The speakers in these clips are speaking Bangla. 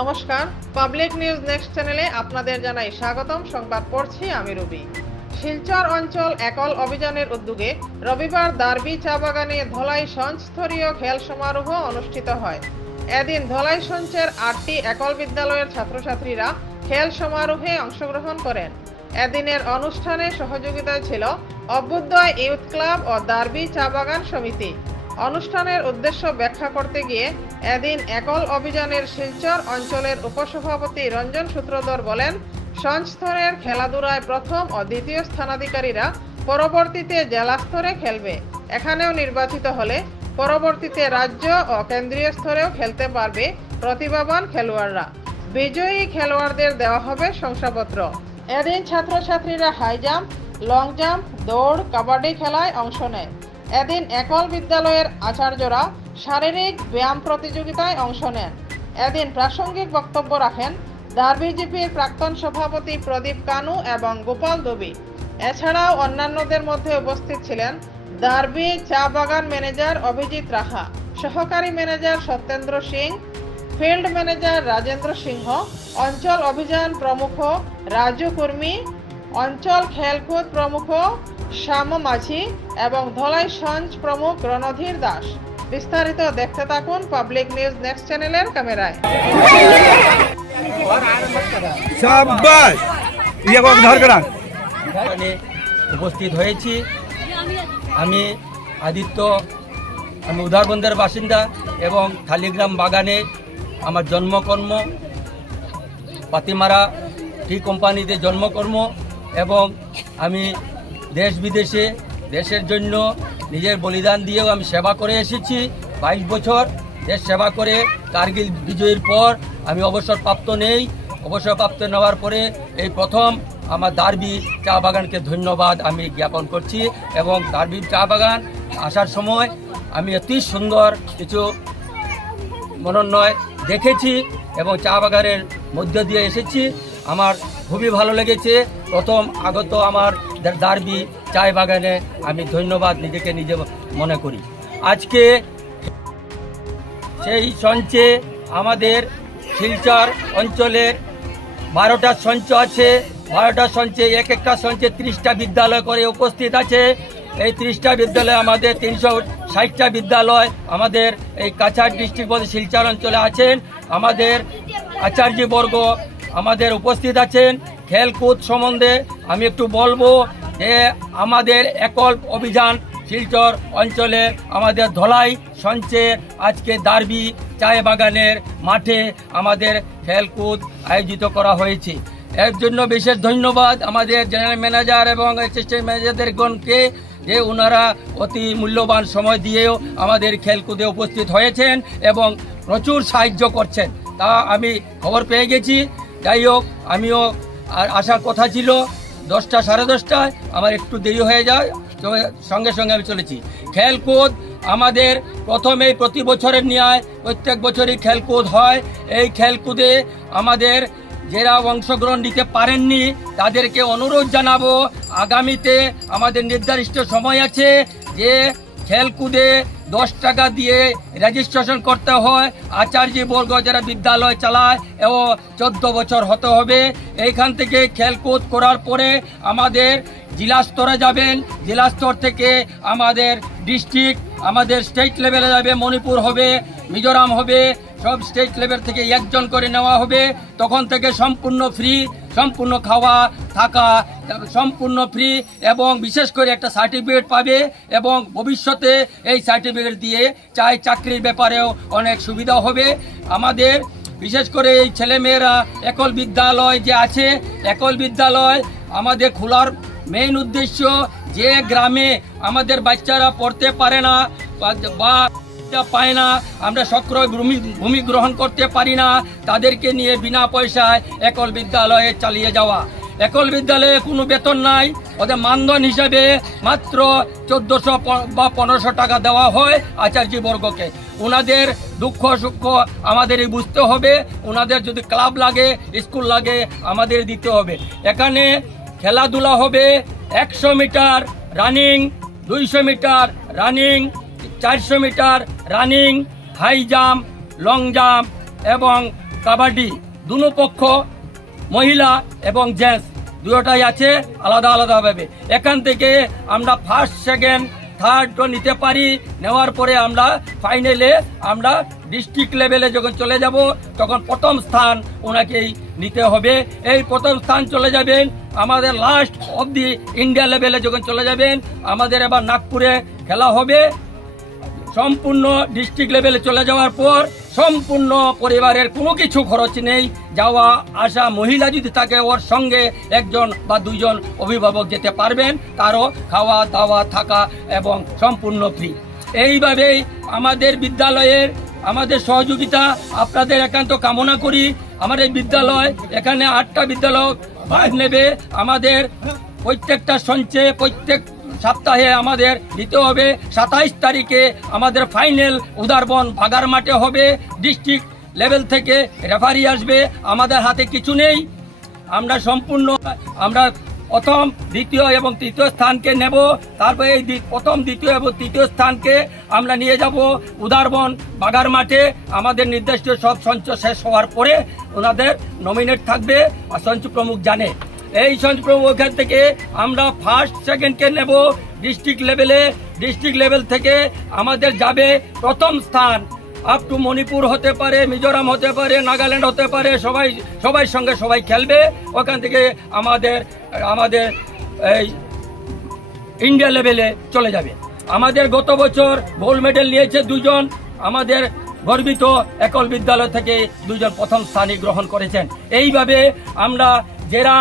নমস্কার। পাবলিক নিউজ নেক্সট চ্যানেলে আপনাদের জানাই স্বাগতম। সংবাদ পড়ছি আমি রবি। শিলচর অঞ্চল একল অভিযানের উদ্যোগে রবিবার দার্বি চা বাগানে ধলাই সঞ্চ স্তরীয় খেল সমারোহ অনুষ্ঠিত হয়। এদিন ধলাই সঞ্চের আটটি একল বিদ্যালয়ের ছাত্রছাত্রীরা খেল সমারোহে অংশগ্রহণ করেন। এদিনের অনুষ্ঠানে সহযোগিতায় ছিল অভ্যুদয় ইউথ ক্লাব ও দার্বি চা বাগান সমিতি। অনুষ্ঠানের উদ্দেশ্য ব্যাখ্যা করতে গিয়ে এদিন একল অভিযানের শিলচর অঞ্চলের উপসভাপতি রঞ্জন সূত্রধর বলেন সংস্তরের খেলাধুলায় প্রথম ও দ্বিতীয় স্থানাধিকারীরা পরবর্তীতে জেলা স্তরে খেলবে। এখানেও নির্বাচিত হলে পরবর্তীতে রাজ্য ও কেন্দ্রীয় স্তরেও খেলতে পারবে প্রতিভাবান খেলোয়াড়রা। বিজয়ী খেলোয়াড়দের দেওয়া হবে শংসাপত্র। এদিন ছাত্রছাত্রীরা হাই জাম্প লং জাম্প, দৌড়, কাবাডি খেলায় অংশ নেয়। এদিন একল বিদ্যালয়ের আচার্যরা শারীরিক ব্যায়াম প্রতিযোগিতায় অংশ নেন। এদিন প্রাসঙ্গিক বক্তব্য রাখেন ডারবিজিপির প্রাক্তন সভাপতি প্রদীপ কানু এবং গোপাল দবি। এছাড়াও অন্যান্যদের মধ্যে উপস্থিত ছিলেন দার্বি চা বাগান ম্যানেজার অভিজিৎ রাহা, সহকারী manager Satyendra Singh, field manager Rajendra Singha, অঞ্চল অভিযান প্রমুখ রাজু কুর্মী, অঞ্চল খেলকুদ প্রমুখ শ্যাম মাঝি এবং ধলাই সঞ্জ প্রমুখ রণধীর দাস। বিস্তারিত দেখতে থাকুন পাবলিক নিউজ নেক্সট চ্যানেলের ক্যামেরায়। ইয়ে উপস্থিত হয়েছি। আমি আদিত্য আমি উদারবন্দের বাসিন্দা এবং থালিগ্রাম বাগানে আমার জন্মকর্ম পাতিমারা টি কোম্পানিতে জন্মকর্ম এবং আমি দেশ বিদেশে, দেশের জন্য নিজের বলিদান দিয়েও আমি সেবা করে এসেছি। বাইশ বছর দেশ সেবা করে কার্গিল বিজয়ীর পর আমি অবসরপ্রাপ্ত নেই। অবসরপ্রাপ্ত নেওয়ার পরে এই প্রথম আমার দারবি চা বাগানকে ধন্যবাদ আমি জ্ঞাপন করছি এবং দারবি চা বাগান আসার সময় আমি অতি সুন্দর কিছু মনোনয় দেখেছি এবং চা বাগানের মধ্য দিয়ে এসেছি। আমার খুবই ভালো লেগেছে। প্রথম আগত আমার দারবি, চায় বাগানে আমি ধন্যবাদ নিজেকে নিজে মনে করি। আজকে সেই সঞ্চে আমাদের শিলচর অঞ্চলের বারোটা সঞ্চ আছে, বারোটা সঞ্চে, এক একটা সঞ্চে ত্রিশটা বিদ্যালয় করে উপস্থিত আছে। এই ত্রিশটা বিদ্যালয় আমাদের তিনশো ষাটটা বিদ্যালয় আমাদের এই কাছাড় ডিস্ট্রিক্ট বলতে শিলচর অঞ্চলে আছেন। আমাদের আচার্যবর্গ আমাদের উপস্থিত আছেন। খেলকুদ সম্বন্ধে আমি একটু বলব যে আমাদের একল অভিযান শিলচর অঞ্চলে আমাদের ধলাই সঞ্চে আজকে দারবি চায় বাগানের মাঠে আমাদের খেলকুদ আয়োজিত করা হয়েছে। এর জন্য বিশেষ ধন্যবাদ আমাদের জেনারেল ম্যানেজার এবং অ্যাসিস্ট্যান্ট ম্যানেজারদেরগণকে যে ওনারা অতি মূল্যবান সময় দিয়েও আমাদের খেলকুদে উপস্থিত হয়েছেন এবং প্রচুর সাহায্য করছেন। তা আমি খবর পেয়ে গেছি। যাই হোক, আমিও আর আসার কথা ছিল দশটা, সাড়ে দশটায়। আমার একটু দেরি হয়ে যায় সঙ্গে সঙ্গে আমি চলেছি। খেলকুদ আমাদের প্রথমেই প্রতি বছরের ন্যায়, প্রত্যেক বছরই খেলকুদ হয়। এই খেলকুদে আমাদের যারা অংশগ্রহণ নিতে পারেননি, তাদেরকে অনুরোধ জানাব, আগামীতে আমাদের নির্ধারিত সময় আছে যে খেলকুদে দশ টাকা দিয়ে রেজিস্ট্রেশন করতে হয়। আচার্য বর্গ যারা বিদ্যালয় চালায় ও চোদ্দ বছর হতে হবে। এইখান থেকে খেলকুদ করার পরে আমাদের জেলা স্তরে যাবেন। জেলা স্তর থেকে আমাদের ডিস্ট্রিক্ট আমাদের স্টেট লেভেলে যাবে, মণিপুর হবে, মিজোরাম হবে। সব স্টেট লেভেল থেকে একজন করে নেওয়া হবে। তখন থেকে সম্পূর্ণ ফ্রি সম্পূর্ণ খাওয়া, থাকা, সম্পূর্ণ ফ্রি এবং বিশেষ করে একটা সার্টিফিকেট পাবে এবং ভবিষ্যতে এই সার্টিফিকেট দিয়ে চাই চাকরির ব্যাপারেও অনেক সুবিধা হবে। আমাদের বিশেষ করে এই ছেলেমেয়েরা একল বিদ্যালয় যে আছে, একল বিদ্যালয় আমাদের খোলার মেইন উদ্দেশ্য যে গ্রামে আমাদের বাচ্চারা পড়তে পারে না বা- টা পায় না। আমরা সক্রিয় ভূমি ভূমি গ্রহণ করতে পারি না। তাদেরকে নিয়ে বিনা পয়সায় একল বিদ্যালয়ে চালিয়ে যাওয়া। একল বিদ্যালয়ে কোনো বেতন নাই। ওদের মানধন হিসাবে মাত্র চোদ্দোশো বা পনেরোশো টাকা দেওয়া হয় আচার্যবর্গকে। ওনাদের দুঃখ সুখ আমাদেরই বুঝতে হবে। ওনাদের যদি ক্লাব লাগে, স্কুল লাগে, আমাদের দিতে হবে। এখানে খেলাধুলা হবে। একশো মিটার রানিং, দুইশো মিটার রানিং চারশো metre running, high jump, long jump এবং কাবাডি। দুনো পক্ষ, মহিলা এবং জেন্টস দুটোটাই আছে আলাদা আলাদাভাবে এখান থেকে আমরা ফার্স্ট সেকেন্ড থার্ড নিতে পারি। নেওয়ার পরে আমরা ফাইনালে আমরা ডিস্ট্রিক্ট লেভেলে যখন চলে যাব, তখন প্রথম স্থান ওনাকেই নিতে হবে। এই প্রথম স্থান চলে যাবেন আমাদের লাস্ট অব দি ইন্ডিয়া লেভেলে যখন চলে যাবেন, আমাদের এবার নাগপুরে খেলা হবে। সম্পূর্ণ ডিস্ট্রিক্ট লেভেলে চলে যাওয়ার পর সম্পূর্ণ পরিবারের কোনো কিছু খরচ নেই। যাওয়া, আসা মহিলা যদি থাকে ওর সঙ্গে একজন বা দুজন অভিভাবক যেতে পারবেন। তারও খাওয়া, দাওয়া, থাকা এবং সম্পূর্ণ ফ্রি এইভাবেই আমাদের বিদ্যালয়ের আমাদের সহযোগিতা আপনাদের একান্ত কামনা করি। আমাদের বিদ্যালয়, এখানে আটটা বিদ্যালয় ভাগ নেবে। আমাদের প্রত্যেকটা সঞ্চয়ে প্রত্যেক সপ্তাহে আমাদের দিতে হবে সাতাইশ তারিখে আমাদের ফাইনাল উদারবন বাগার মাঠে হবে। ডিস্ট্রিক্ট লেভেল থেকে রেফারি আসবে। আমাদের হাতে কিছু নেই। আমরা সম্পূর্ণ, আমরা প্রথম, দ্বিতীয় এবং তৃতীয় স্থানকে নেব। তারপরে এই প্রথম, দ্বিতীয় এবং তৃতীয় স্থানকে আমরা নিয়ে যাব উদারবন বাগার মাঠে। আমাদের নির্দিষ্ট সব সঞ্চ শেষ হওয়ার পরে ওনাদের নমিনেট থাকবে। আর সঞ্চ প্রমুখ জানে। এই সঞ্চ প্রমুখ ওখান থেকে আমরা ফার্স্ট সেকেন্ডকে নেব। ডিস্ট্রিক্ট লেভেলে ডিস্ট্রিক্ট লেভেল থেকে আমাদের যাবে প্রথম স্থান। আপ টু মণিপুর হতে পারে, মিজোরাম হতে পারে, নাগাল্যান্ড হতে পারে, সবাই সবাই সঙ্গে সবাই খেলবে। ওখান থেকে আমাদের আমাদের এই ইন্ডিয়া লেভেলে চলে যাবে। আমাদের গত বছর গোল্ড মেডেল নিয়েছে দুজন। আমাদের গর্বিত একল বিদ্যালয় থেকে দুজন প্রথম স্থানে গ্রহণ করেছেন। এইভাবে আমরা যারা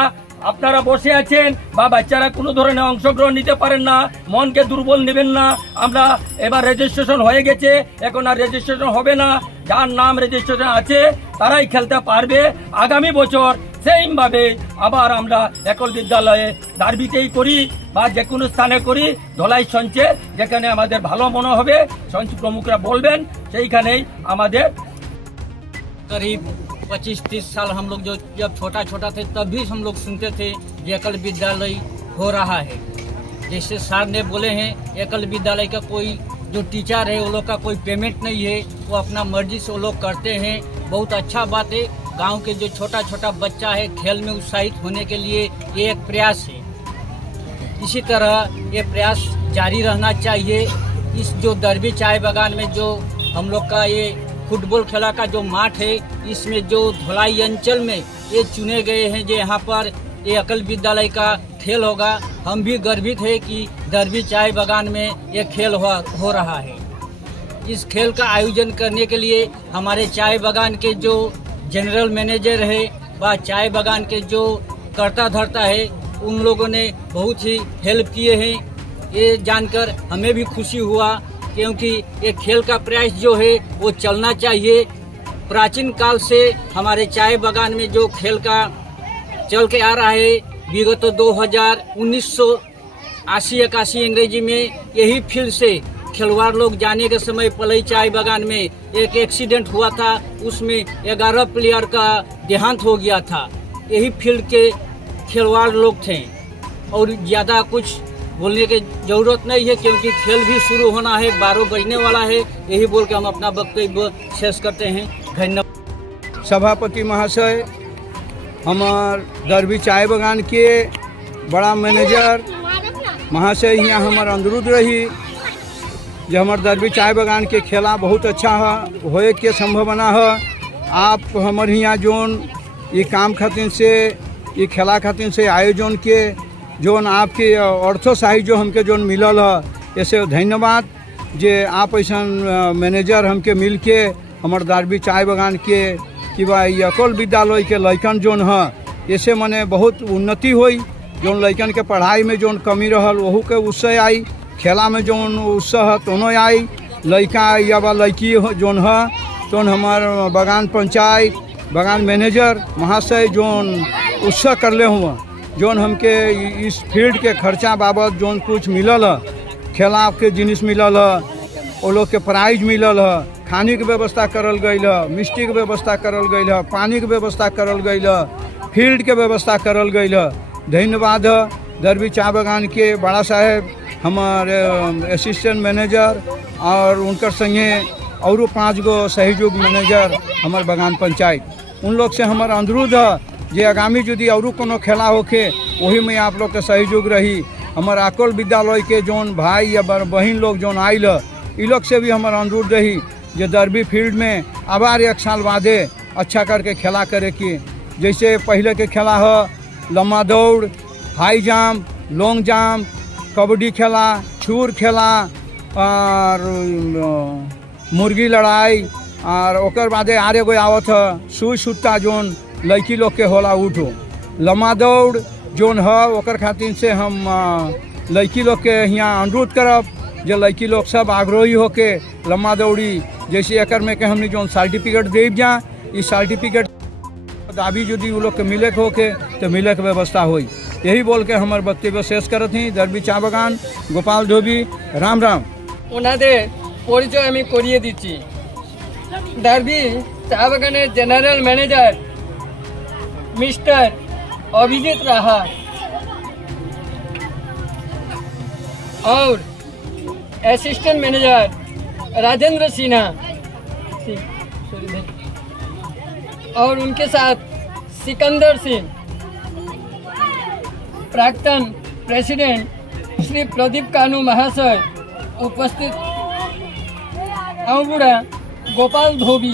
আপনারা বসে আছেন বা বাচ্চারা কোনো ধরনের অংশগ্রহণ নিতে পারেন না, মনকে দুর্বল নেবেন না। আমরা এবার রেজিস্ট্রেশন হয়ে গেছে, এখন আর রেজিস্ট্রেশন হবে না। যার নাম রেজিস্ট্রেশন আছে, তারাই খেলতে পারবে। আগামী বছর সেইমভাবে আবার আমরা একল বিদ্যালয়ে দার্বিতেই করি বা যে কোনো স্থানে করি, ধলাই সঞ্চে, যেখানে আমাদের ভালো মনে হবে, সঞ্চ প্রমুখরা বলবেন, সেইখানেই আমাদের करीब 25-30 साल हम लोग जो जब छोटा छोटा थे, तब भी हम लोग सुनते थे कि एकल विद्यालय हो रहा है। जैसे सर ने बोले हैं, एकल विद्यालय का कोई जो टीचर है, वो लोग का कोई पेमेंट नहीं है, वो अपना मर्ज़ी से वो लोग करते हैं। बहुत अच्छा बात है, गाँव के जो छोटा छोटा बच्चा है, खेल में उत्साहित होने के लिए ये एक प्रयास है। इसी तरह ये प्रयास जारी रहना चाहिए। इस जो दरबी चाय बागान में जो हम लोग का ये फुटबॉल खेला का जो माठ है इसमें जो धुलाई अंचल में ये चुने गए हैं जो यहाँ पर ये अकल विद्यालय का खेल होगा हम भी गर्वित है कि दरबी चाय बागान में ये खेल हो, हो रहा है। इस खेल का आयोजन करने के लिए हमारे चाय बागान के जो जनरल मैनेजर है व चाय बागान के जो करता धर्ता है उन लोगों ने बहुत ही हेल्प किए हैं। ये जानकर हमें भी खुशी हुआ क्योंकि ये खेल का प्रयास जो है, वो चलना चाहिए। प्राचीन काल से हमारे चाय बागान में जो खेल का चल के आ रहा है, विगत 2000 1980 इक्यासी अंग्रेज़ी में यही फ़ील्ड से खिलवाड़ लोग जाने के समय पलई चाय बागान में एक एक्सीडेंट हुआ था, उसमें ग्यारह प्लेयर का देहांत हो गया था। यही फ़ील्ड के खिलवाड़ लोग थे। और ज़्यादा कुछ बोलने की ज़रूरत नहीं है, क्योंकि खेल भी शुरू होना है, बारह बजने वाला है, यही बोल के हम अपना वक्तव्य शेष करते हैं। धन्यवाद। सभापति महाशय हमार दरबी चाय बगान के बड़ा मैनेजर महाशय यहाँ हमार अनुरोध रही जो हमार दरबी चाय बगान के खेला बहुत अच्छा है, होए के संभावना है। आप हमारे यहाँ जोन ये काम खातिर से ये खेला खातिर से आयोजन के जोन आपके अर्थशाही जो हमके जोन मिलल है, ऐसे धन्यवाद जे आप ऐसा मैनेजर हमके मिल के हमार दारबी चाय बगान के कि बा ई अकल विद्यालय के लैकन जोन है, ऐसे मने बहुत उन्नति हुई। जोन लैकन के पढ़ाई में जोन कमी रहल वहू के उत्साह आई, खेला में जोन उत्साह है दोनों आई लड़का या बा लड़की जोन है जोन हमार बागान पंचायत, बगान मैनेजर, महाशय जोन उत्साह करले हुआ। जोन हमके इस फ़ील्ड के खर्चा बाबत जोन कुछ मिलल है खेला के जिनिस मिलल है लोग के प्राइज मिलल है, खाने के व्यवस्था करल गई है, मिष्टी के व्यवस्था करल गई है, पानी के व्यवस्था करल गई है, फ़ील्ड के व्यवस्था करल गई है। धन्यवाद है, दरबी चाय बगान के बड़ा साहेब, हमारे असिस्टेंट मैनेजर और उनकर संगे और पाँच गो सहयोग मैनेजर हमार बगान पंचायत। उन लोग से हमार अनुरोध है जे आगामी यदि और खेला होके वही में आप लोग के सहयोग रही। हमार आकल विद्यालय के जोन भाई या बहन लोग जोन आयल इ लोग से भी हमार अनुरोध रही जो दरबी फ़ील्ड में आबार एक साल बादे अच्छा करके खेला करे की। जैसे पहले के खेला है, लंबा दौड़, high jump long jump kabaddi खेला, छूर खेला और मुर्गी लड़ाई और ओकर आर एगो आवत है, सुई सुत्ता जोन लड़की लोग के होला उठो लम्बा दौड़ जोन है ओकर खातिर से हम अ, लड़की लोग के यहाँ अनुरोध करब जे लड़की लोग सब आग्रही होके लम्बा दौड़ी जैसे एकर में के हमने जोन सर्टिफिकेट देव जा इस सर्टिफिकेट दाबी यदि वो लोग के मिले के होके तो मिले के व्यवस्था होई यही बोल के हमारे वक्तव्य शेष करत ही दरबी চা বাগান গোপাল ধোবি রাম রাম ওনাদের পরিচয় আমি করিয়ে দিচ্ছি ডারবি চা বাগানের জেনারেল ম্যানেজার मिस्टर अभिजीत रहा और असिस्टेंट मैनेजर राजेंद्र सिन्हा। और उनके साथ सिकंदर सिंह। प्राक्तन प्रेसिडेंट श्री प्रदीप कानू महाशय उपस्थित। अंगुड़ा गोपाल धोबी।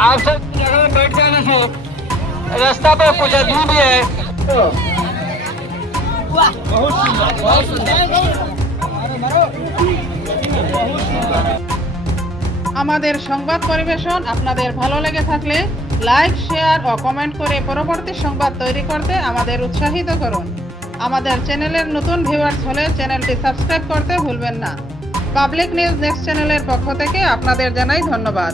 आप सब जगह में बैठ जाने से रास्ता पर कुछ आदमी भी है আমাদের সংবাদ পরিবেশন আপনাদের ভালো লেগে থাকলে লাইক শেয়ার ও কমেন্ট করে পরবর্তী সংবাদ তৈরি করতে আমাদের উৎসাহিত করুন। আমাদের চ্যানেলের নতুন ভিউয়ার্স হলে চ্যানেলটি সাবস্ক্রাইব করতে ভুলবেন না। পাবলিক নিউজ নেক্সট চ্যানেলের পক্ষ থেকে আপনাদের জানাই ধন্যবাদ।